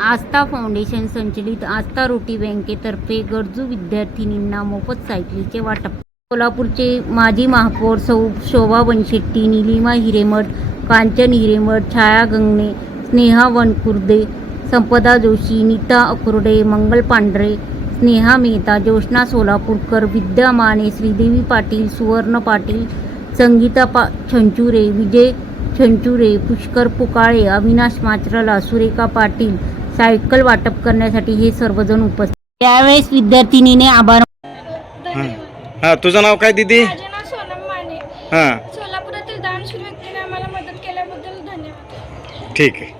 आस्था foundation संचलित आस्था रोटी बँकेतर्फे गरजू विद्यार्थिनींना मोफत सायकलीचे वाटप. सोलापूरचे माजी महापौर सौ शोभा बनशेट्टी निलिमा हिरेमठ कांचन हिरेमठ छाया गंगणे स्नेहा वनकुर्दे संपदा जोशी नीता अकुर्डे मंगल पांढरे स्नेहा मेहता ज्योष्णा सोलापूरकर विद्या माने श्रीदेवी पाटील सुवर्ण पाटील संगीता पा छंचुरे विजय छंचुरे पुष्कर पुकाळे अविनाश माचरला सुरेखा पाटील सायकल वाटप करण्यासाठी हे सर्वजण उपस्थित त्यावेळेस विद्यार्थिनीने आभार हां तुझं नाव काय दीदी? माझे नाव सोनम माने. हां. सोलापुरातील दानशूर व्यक्तीने आम्हाला मदत केल्याबद्दल धन्यवाद. ठीक आहे.